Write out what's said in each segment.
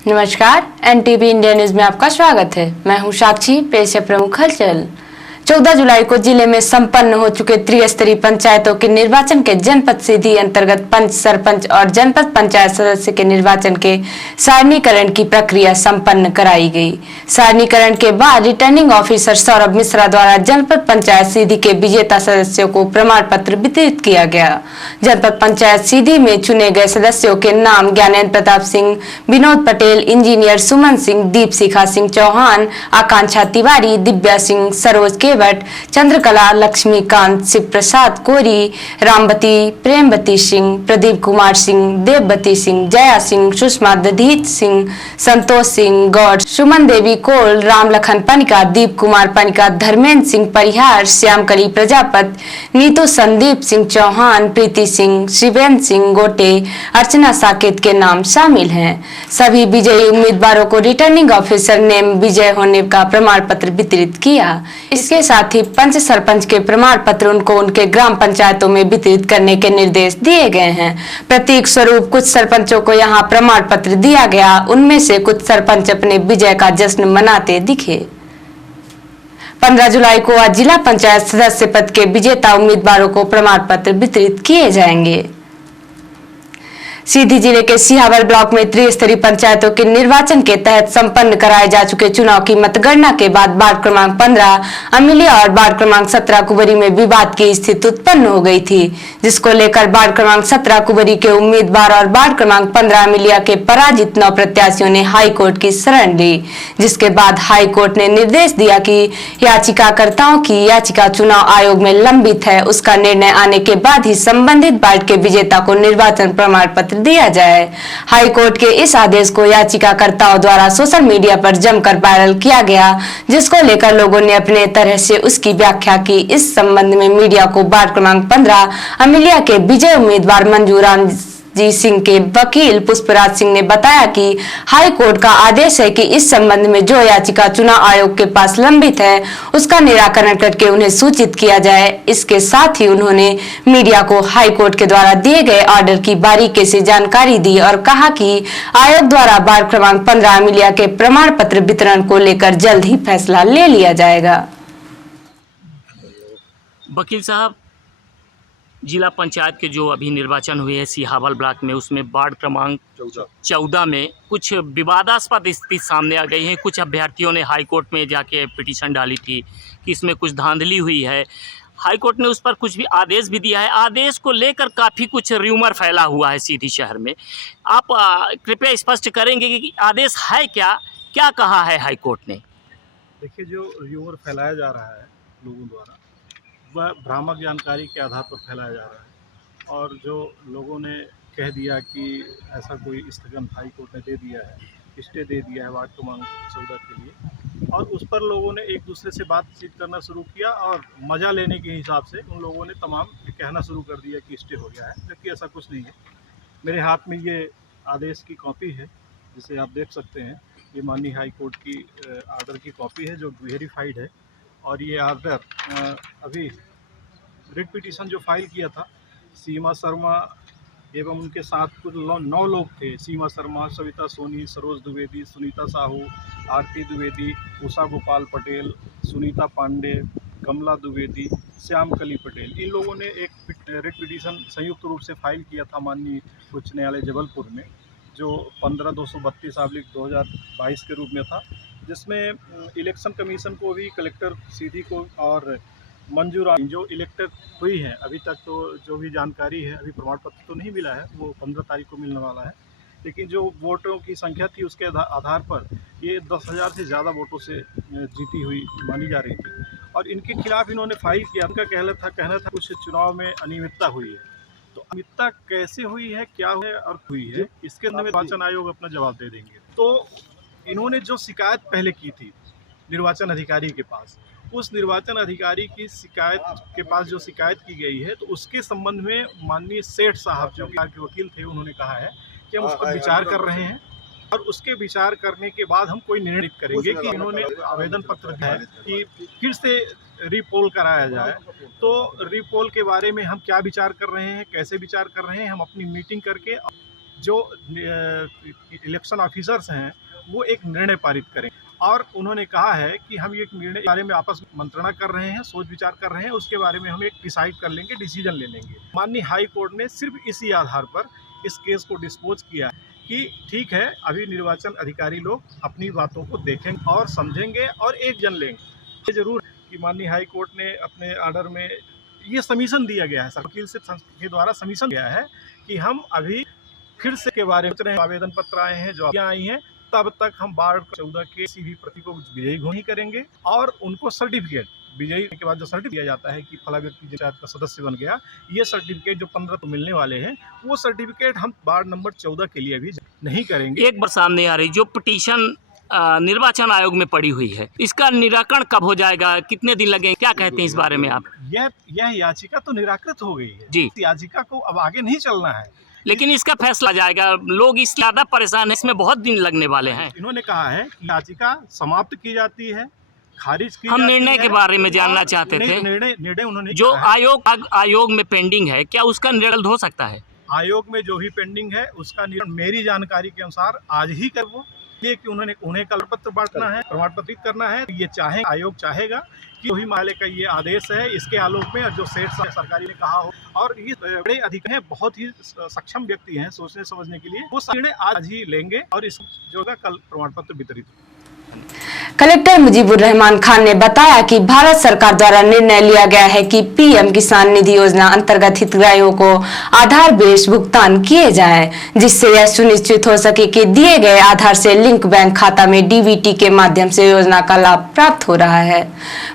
नमस्कार, NTV India news में आपका स्वागत है। मैं हूं साक्षी। पेश है प्रमुख हलचल। 14 जुलाई को जिले में संपन्न हो चुके त्रिस्तरीय पंचायतों के निर्वाचन के जनपद सीधी अंतर्गत पंच, सरपंच और जनपद पंचायत सदस्य के निर्वाचन के सारणीकरण की प्रक्रिया संपन्न कराई गई। सारणीकरण के बाद रिटर्निंग ऑफिसर सौरभ मिश्रा द्वारा जनपद पंचायत सीधी के विजेता सदस्यों को प्रमाण पत्र वितरित किया गया। जनपद पंचायत सीधी में चुने गए सदस्यों के नाम ज्ञानेन्द्र प्रताप सिंह, विनोद पटेल, इंजीनियर सुमन सिंह, दीप शिखा सिंह चौहान, आकांक्षा तिवारी, दिव्या सिंह, सरोज केवट, चंद्रकला लक्ष्मीकांत, शिव प्रसाद कोरी, रामवती, प्रेमवती सिंह, प्रदीप कुमार सिंह, देववती सिंह, जया सिंह, सुषमा दधीच सिंह, संतोष सिंह गौड़, सुमन देवी कोल, राम लखन पनिका, दीप कुमार पनिका, धर्मेंद्र सिंह परिहार, श्यामकली प्रजापत, नीतू संदीप सिंह चौहान, प्रीति सिंह, शिवेंद्र सिंह गोटे, अर्चना साकेत के नाम शामिल हैं। सभी विजयी उम्मीदवारों को रिटर्निंग ऑफिसर ने विजय होने का प्रमाण पत्र वितरित किया। इसके साथ ही पंच सरपंच के प्रमाण पत्र उनको उनके ग्राम पंचायतों में वितरित करने के निर्देश दिए गए हैं। प्रतीक स्वरूप कुछ सरपंचों को यहां प्रमाण पत्र दिया गया। उनमें से कुछ सरपंच अपने विजय का जश्न मनाते दिखे। 15 जुलाई को आज जिला पंचायत सदस्य पद के विजेता उम्मीदवारों को प्रमाण पत्र वितरित किए जाएंगे। सीधी जिले के सिहावल ब्लॉक में त्रिस्तरीय पंचायतों के निर्वाचन के तहत संपन्न कराए जा चुके चुनाव की मतगणना के बाद वार्ड क्रमांक 15 अमिलिया और वार्ड क्रमांक 17 कुबरी में विवाद की स्थिति उत्पन्न हो गई थी, जिसको लेकर वार्ड क्रमांक 17 कुबरी के उम्मीदवार और वार्ड क्रमांक 15 अमिलिया के पराजित 9 प्रत्याशियों ने हाईकोर्ट की शरण ली। जिसके बाद हाईकोर्ट ने निर्देश दिया कि याचिकाकर्ताओं की याचिका चुनाव आयोग में लंबित है, उसका निर्णय आने के बाद ही संबंधित वार्ड के विजेता को निर्वाचन प्रमाण पत्र दिया जाए। हाईकोर्ट के इस आदेश को याचिकाकर्ताओं द्वारा सोशल मीडिया पर जमकर वायरल किया गया, जिसको लेकर लोगों ने अपने तरह से उसकी व्याख्या की। इस संबंध में मीडिया को वार्ड क्रमांक 15 अमिलिया के विजय उम्मीदवार मंजूराम जी सिंह के वकील पुष्पराज सिंह ने बताया कि हाई कोर्ट का आदेश है कि इस संबंध में जो याचिका चुनाव आयोग के पास लंबित है उसका निराकरण करके उन्हें सूचित किया जाए। इसके साथ ही उन्होंने मीडिया को हाई कोर्ट के द्वारा दिए गए ऑर्डर की बारीकी से जानकारी दी और कहा कि आयोग द्वारा वार्ड क्रमांक 15 अमिलिया के प्रमाण पत्र वितरण को लेकर जल्द ही फैसला ले लिया जाएगा। वकील साहब, जिला पंचायत के जो अभी निर्वाचन हुए हैं सिहावल ब्लॉक में, उसमें वार्ड क्रमांक 14 में कुछ विवादास्पद स्थिति सामने आ गई है। कुछ अभ्यर्थियों ने हाईकोर्ट में जाके पिटीशन डाली थी कि इसमें कुछ धांधली हुई है। हाईकोर्ट ने उस पर कुछ भी आदेश भी दिया है। आदेश को लेकर काफ़ी कुछ र्यूमर फैला हुआ है सीधी शहर में। आप कृपया स्पष्ट करेंगे कि आदेश है क्या, क्या कहा है हाईकोर्ट ने? देखिए, जो र्यूमर फैलाया जा रहा है लोगों द्वारा, वह भ्रामक जानकारी के आधार पर फैलाया जा रहा है। और जो लोगों ने कह दिया कि ऐसा कोई स्थगन हाई कोर्ट ने दे दिया है, स्टे दे दिया है वार्ड क्रमांक 14 के लिए, और उस पर लोगों ने एक दूसरे से बातचीत करना शुरू किया और मज़ा लेने के हिसाब से उन लोगों ने तमाम कहना शुरू कर दिया कि स्टे हो गया है, जबकि ऐसा कुछ नहीं है। मेरे हाथ में ये आदेश की कॉपी है, जिसे आप देख सकते हैं। ये माननीय हाई कोर्ट की आर्डर की कॉपी है जो वेरीफाइड है। और ये आर्डर अभी रिट पिटीशन जो फाइल किया था, सीमा शर्मा एवं उनके साथ कुछ 9 लोग थे। सीमा शर्मा, सविता सोनी, सरोज द्विवेदी, सुनीता साहू, आरती द्विवेदी, उषा गोपाल पटेल, सुनीता पांडे, कमला द्विवेदी, श्यामकली पटेल, इन लोगों ने एक रिट पिटीशन संयुक्त रूप से फाइल किया था माननीय उच्च न्यायालय जबलपुर में, जो 15/232/2022 के रूप में था, जिसमें इलेक्शन कमीशन को भी, कलेक्टर सीधी को और मंजूराम जो इलेक्टेड हुई है, अभी तक तो जो भी जानकारी है, अभी प्रमाण पत्र तो नहीं मिला है, वो 15 तारीख को मिलने वाला है। लेकिन जो वोटों की संख्या थी उसके आधार पर ये 10,000 से ज़्यादा वोटों से जीती हुई मानी जा रही थी। और इनके खिलाफ इन्होंने फाइल किया। उनका कहना था कुछ चुनाव में अनियमितता हुई है। तो अनियमितता कैसे हुई है, क्या हुई है और हुई है, इसके अंदर निर्वाचन आयोग अपना जवाब दे देंगे। तो इन्होंने जो शिकायत पहले की थी निर्वाचन अधिकारी के पास, उस निर्वाचन अधिकारी की शिकायत के पास जो शिकायत की गई है, तो उसके संबंध में माननीय सेठ साहब जो के वकील थे, उन्होंने कहा है कि हम उस पर विचार कर रहे हैं और उसके विचार करने के बाद हम कोई निर्णय करेंगे। कि इन्होंने आवेदन पत्र दिया है कि फिर से रीपोल कराया जाए। तो रीपोल के बारे में हम क्या विचार कर रहे हैं, कैसे विचार कर रहे हैं, हम अपनी मीटिंग करके जो इलेक्शन ऑफिसर्स हैं वो एक निर्णय पारित करें। और उन्होंने कहा है कि हम ये निर्णय के बारे में आपस में मंत्रणा कर रहे हैं, सोच विचार कर रहे हैं, उसके बारे में हम एक डिसाइड कर लेंगे, डिसीजन ले लेंगे। माननीय हाई कोर्ट ने सिर्फ इसी आधार पर इस केस को डिस्पोज किया कि ठीक है, अभी निर्वाचन अधिकारी लोग अपनी बातों को देखेंगे और समझेंगे और एक जन लेंगे। ये जरूर कि माननीय हाई कोर्ट ने अपने ऑर्डर में ये सबमिशन दिया गया है, वकील से के द्वारा सबमिशन दिया है कि हम अभी फिर से के बारे में आवेदन पत्र आए हैं, जो आई हैं, तब तक हम वार्ड 14 के किसी भी प्रति को विजयी घोषित करेंगे और उनको सर्टिफिकेट विजयी के बाद जो सर्टिफिकेट दिया जाता है कि फला व्यक्ति पंचायत का सदस्य बन गया, ये सर्टिफिकेट जो 15 को मिलने वाले हैं, वो सर्टिफिकेट हम वार्ड नंबर 14 के लिए भी नहीं करेंगे। एक बार सामने आ रही जो पिटीशन निर्वाचन आयोग में पड़ी हुई है, इसका निराकरण कब हो जाएगा, कितने दिन लगेंगे, क्या कहते हैं इस बारे में आप? यह याचिका तो निराकृत हो गई है जी। याचिका को अब आगे नहीं चलना है, लेकिन इसका फैसला जाएगा। लोग इस ज्यादा परेशान है, इसमें बहुत दिन लगने वाले हैं। इन्होंने कहा है कि याचिका समाप्त की जाती है, खारिज की हम जाती निर्णय है। के बारे में जानना चाहते थे। निर्णय उन्होंने जो कहा है, आयोग में पेंडिंग है, क्या उसका निराकरण हो सकता है? आयोग में जो भी पेंडिंग है उसका निराकरण मेरी जानकारी के अनुसार आज ही कर वो, ये कि उन्हें कल पत्र बांटना है, प्रमाण पत्रित करना है। ये चाहे आयोग चाहेगा कि वही माले का ये आदेश है, इसके आलोक में जो सेठ सरकारी ने कहा हो, और ये बड़े अधिकारी हैं, बहुत ही सक्षम व्यक्ति हैं सोचने समझने के लिए, वो निर्णय आज ही लेंगे और इस जो कल प्रमाण पत्र वितरित होगा। कलेक्टर मुजीबुर रहमान खान ने बताया कि भारत सरकार द्वारा निर्णय लिया गया है कि पीएम किसान निधि योजना अंतर्गत हितग्राहियों को आधार बेस्ड भुगतान किए जाएं, जिससे यह सुनिश्चित हो सके कि दिए गए आधार से लिंक बैंक खाता में डीबीटी के माध्यम से योजना का लाभ प्राप्त हो रहा है।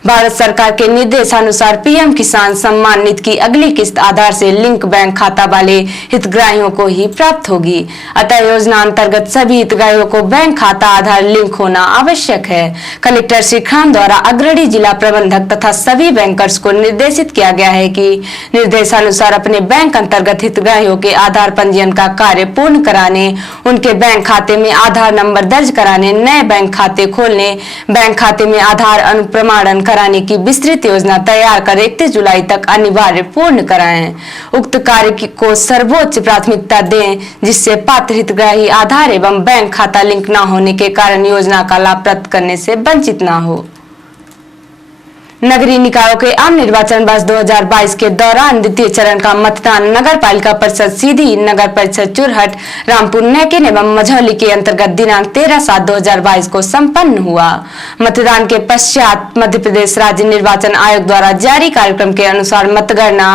भारत सरकार के निर्देशानुसार पीएम किसान सम्मान निधि की अगली किस्त आधार से लिंक बैंक खाता वाले हितग्राहियों को ही प्राप्त होगी। अतः योजना अंतर्गत सभी हितग्राहियों को बैंक खाता आधार लिंक होना आवश्यक है। कलेक्टर श्री खान द्वारा अग्रणी जिला प्रबंधक तथा सभी बैंकर्स को निर्देशित किया गया है कि निर्देशानुसार अपने बैंक अंतर्गत हितग्राहियों के आधार पंजीयन का कार्य पूर्ण कराने, उनके बैंक खाते में आधार नंबर दर्ज कराने, नए बैंक खाते खोलने, बैंक खाते में आधार अनुप्रमाणन कराने की विस्तृत योजना तैयार कर 31 जुलाई तक अनिवार्य पूर्ण कराएं। उक्त कार्य को सर्वोच्च प्राथमिकता दें, जिससे पात्र हितग्राही आधार एवं बैंक खाता लिंक न होने के कारण योजना का लाभ प्राप्त करने से वंचित ना हो। नगरीय निकायों के आम निर्वाचन वर्ष 2022 के दौरान द्वितीय चरण का मतदान नगर पालिका परिषद सीधी, नगर परिषद चुरहट, रामपुर नैकिन एवं मझौली के अंतर्गत दिनांक 13/7/2022 को संपन्न हुआ। मतदान के पश्चात मध्य प्रदेश राज्य निर्वाचन आयोग द्वारा जारी कार्यक्रम के अनुसार मतगणना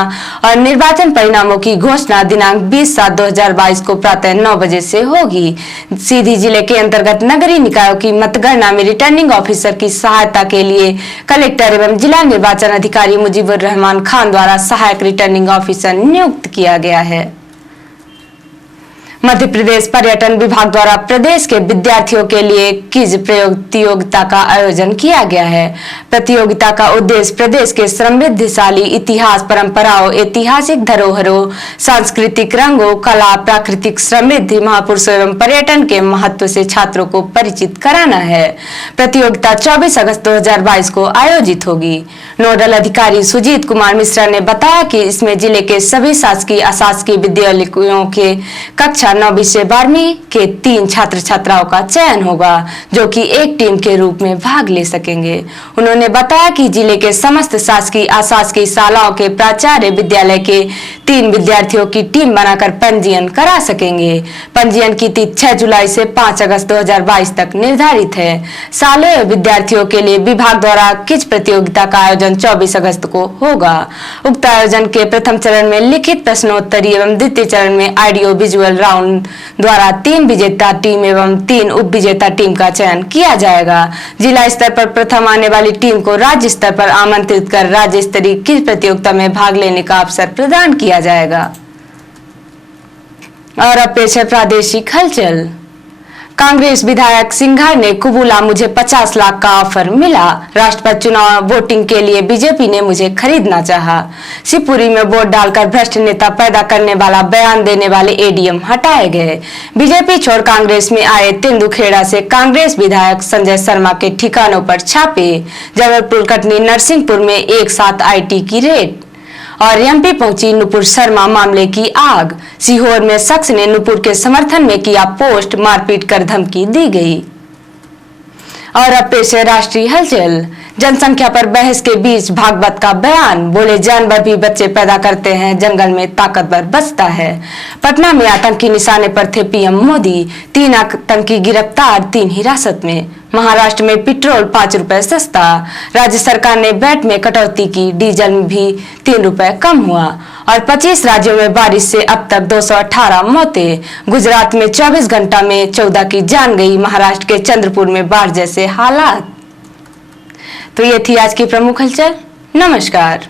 और निर्वाचन परिणामों की घोषणा दिनांक 20/7/2022 को प्रातः 9 बजे से होगी। सीधी जिले के अंतर्गत नगरीय निकायों की मतगणना में रिटर्निंग ऑफिसर की सहायता के लिए कलेक्टर एवं जिला निर्वाचन अधिकारी मुजीबुर रहमान खान द्वारा सहायक रिटर्निंग ऑफिसर नियुक्त किया गया है। मध्य प्रदेश पर्यटन विभाग द्वारा प्रदेश के विद्यार्थियों के लिए क्विज प्रतियोगिता का आयोजन किया गया है। प्रतियोगिता का उद्देश्य प्रदेश के समृद्धशाली इतिहास, परंपराओं, ऐतिहासिक धरोहरों, सांस्कृतिक रंगों, कला, प्राकृतिक समृद्धि, महापुरुषों एवं पर्यटन के महत्व से छात्रों को परिचित कराना है। प्रतियोगिता 24 अगस्त 2022 को आयोजित होगी। नोडल अधिकारी सुजीत कुमार मिश्रा ने बताया कि इसमें जिले के सभी शासकीय अशासकीय विद्यालयों के कक्षा 9वीं से 12वीं के 3 छात्र छात्राओं का चयन होगा, जो कि एक टीम के रूप में भाग ले सकेंगे। उन्होंने बताया कि जिले के समस्त शासकीय अशासकीय शालाओं के प्राचार्य विद्यालय के 3 विद्यार्थियों की टीम बनाकर पंजीयन करा सकेंगे। पंजीयन की तिथि 6 जुलाई से 5 अगस्त 2022 तक निर्धारित है। शालेय विद्यार्थियों के लिए विभाग द्वारा क्विज प्रतियोगिता का आयोजन 24 अगस्त को होगा। उक्त आयोजन के प्रथम चरण में लिखित प्रश्नोत्तरी एवं द्वितीय चरण में ऑडियो विजुअल राउंड द्वारा 3 विजेता टीम एवं 3 उप विजेता टीम का चयन किया जाएगा। जिला स्तर पर प्रथम आने वाली टीम को राज्य स्तर पर आमंत्रित कर राज्य स्तरीय क्विज प्रतियोगिता में भाग लेने का अवसर प्रदान किया जाएगा। और अब पेश है प्रादेशिक हलचल। कांग्रेस विधायक सिंघार ने कुबूला, मुझे 50 लाख का ऑफर मिला। राष्ट्रपति चुनाव वोटिंग के लिए बीजेपी ने मुझे खरीदना चाहा। शिवपुरी में वोट डालकर भ्रष्ट नेता पैदा करने वाला बयान देने वाले एडीएम हटाए गए। बीजेपी छोड़ कांग्रेस में आए तेंदुखेड़ा से कांग्रेस विधायक संजय शर्मा के ठिकानों पर छापे। जबलपुर, कटनी, नरसिंहपुर में एक साथ आईटी की रेड। और एमपी पहुंची नुपुर शर्मा, मामले की आग। सीहोर में शख्स ने नुपुर के समर्थन में किया पोस्ट, मारपीट कर धमकी दी गई। और अब पेश है राष्ट्रीय हलचल। जनसंख्या पर बहस के बीच भागवत का बयान, बोले जानवर भी बच्चे पैदा करते हैं, जंगल में ताकतवर बचता है। पटना में आतंकी निशाने पर थे पीएम मोदी, 3 आतंकी गिरफ्तार, 3 हिरासत में। महाराष्ट्र में पेट्रोल 5 रुपए सस्ता, राज्य सरकार ने वैट में कटौती की, डीजल में भी 3 रुपए कम हुआ। और 25 राज्यों में बारिश से अब तक 218 मौतें, गुजरात में 24 घंटा में 14 की जान गई, महाराष्ट्र के चंद्रपुर में बाढ़ जैसे हालात। तो ये थी आज की प्रमुख हलचल। नमस्कार।